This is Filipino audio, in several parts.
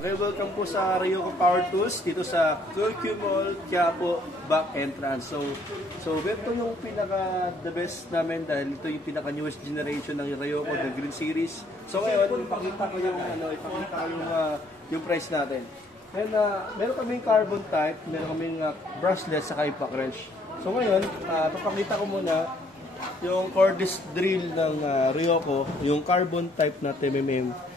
Okay, welcome po sa Ryoko Power Tools dito sa Tokyo Mall, Quiapo, back entrance. So ito yung pinaka the best namin dahil ito yung pinaka newest generation ng Ryoko, the Green Series. So ngayon, ipakita ko yung price natin. Then meron kaming carbon type, meron kaming brushless sa impact wrench. So ngayon, papakita ko muna yung cordless drill ng Ryoko, yung carbon type na 10mm.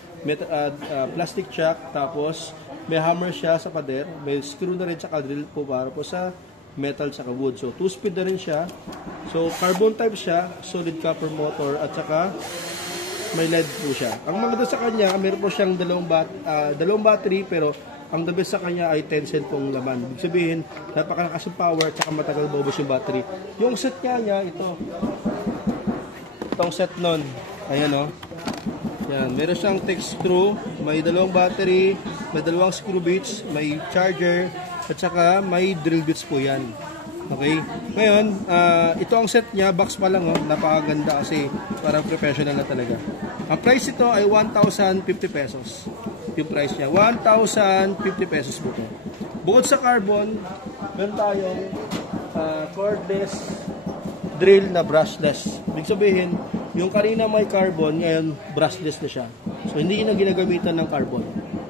Plastic chuck, tapos may hammer siya sa pader, may screw na rin sa drill po para po sa metal sa wood. So 2-speed na rin siya. So carbon type siya, solid copper motor at saka may LED po siya. Ang maganda sa kanya, meron po siyang dalawang battery pero ang the best sa kanya ay 10 cell pong laman. Ibig sabihin, napakalakas yung power at saka matagal maubos yung battery. Yung set niya, itong set nun. Ayan o. Yan, meron siyang tech screw, may dalawang battery, may dalawang screw bits, may charger, at saka may drill bits po yan. Okay? Ngayon, ito ang set niya, box pa lang, napakaganda kasi parang professional na talaga. Ang price ito ay 1,050 pesos. Yung price niya, 1,050 pesos po ito. Bukod sa carbon, meron tayong cordless drill na brushless. Ibig sabihin, yung kanina may carbon, ngayon brushless na siya. So hindi na ginagamitan ng carbon.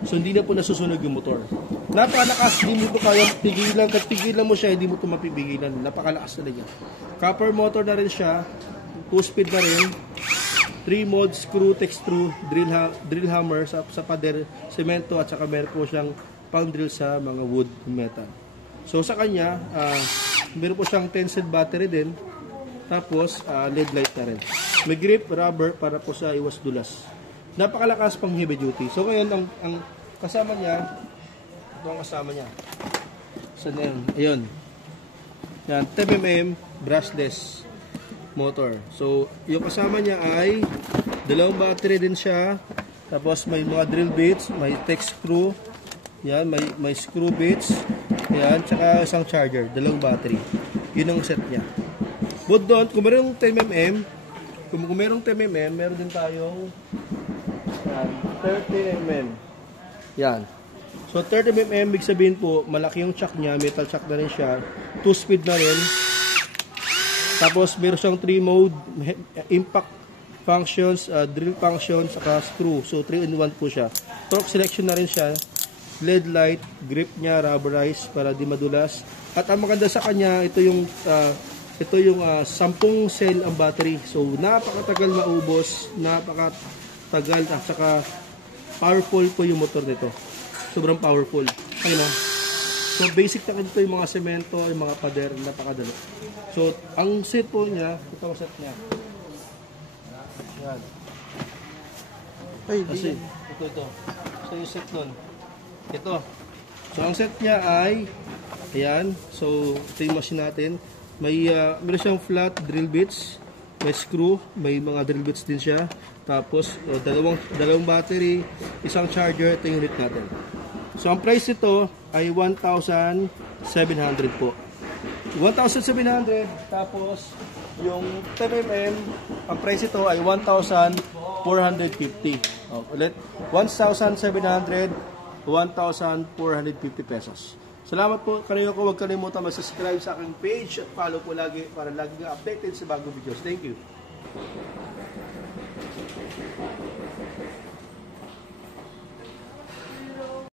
So hindi na po nasusunog yung motor. Napakalakas, hindi mo po kaya pigilan. Kahit pigilan mo siya, hindi mo ito mapipigilan. Napakalakas talaga. Copper motor na rin siya. 2-speed na rin. 3 mode screw, tech screw, drill hammer sa pader, semento at saka meron po siyang pang drill sa mga wood metal. So sa kanya, meron po siyang 10 cell battery din. Tapos LED light na rin. May grip, rubber para po sa iwas dulas. Napakalakas pang heavy duty. So ngayon, ang kasama niya, ito ang kasama niya. Saan yan? Ayun. Yan, 10mm brushless motor. So, yung kasama niya ay dalawang battery din siya. Tapos may mga drill bits, may tech screw. Yan, may screw bits. Yan, tsaka isang charger, dalawang battery. Yun ang set niya. But doon, kung merong 10mm, meron din tayong 30mm. Yan. So 30mm, big sabihin po, malaki yung chuck niya, metal chuck na rin siya, 2-speed na rin. Tapos meron siyang 3-mode, impact functions, drill functions, saka screw. So 3-in-1 po siya. Torque selection na rin siya, LED light, grip niya, rubberized para di madulas. At ang maganda sa kanya, ito yung 10 cell ang battery. So, napakatagal maubos, napakatagal at saka powerful po yung motor nito. Sobrang powerful. Ayun na. So, basic na ito yung mga semento, yung mga pader, napakadali. So, ang set po niya, ito ang set niya. Yan. Kasi, ito. So, yung set nun. Ito. So, ang set niya ay, ayan. So, ito yung machine natin. Meron siyang flat drill bits, may screw, may mga drill bits din siya. Tapos dalawang battery, isang charger, ito yung unit natin. So ang price nito ay 1,700 po. 1,700, tapos yung 10mm, ang price ito ay 1,450. Ulit, 1,700, 1,450 pesos. Salamat po kanyo ko. Huwag kalimutan mag-subscribe sa aking page at follow po lagi para lagi updated sa bagong videos. Thank you.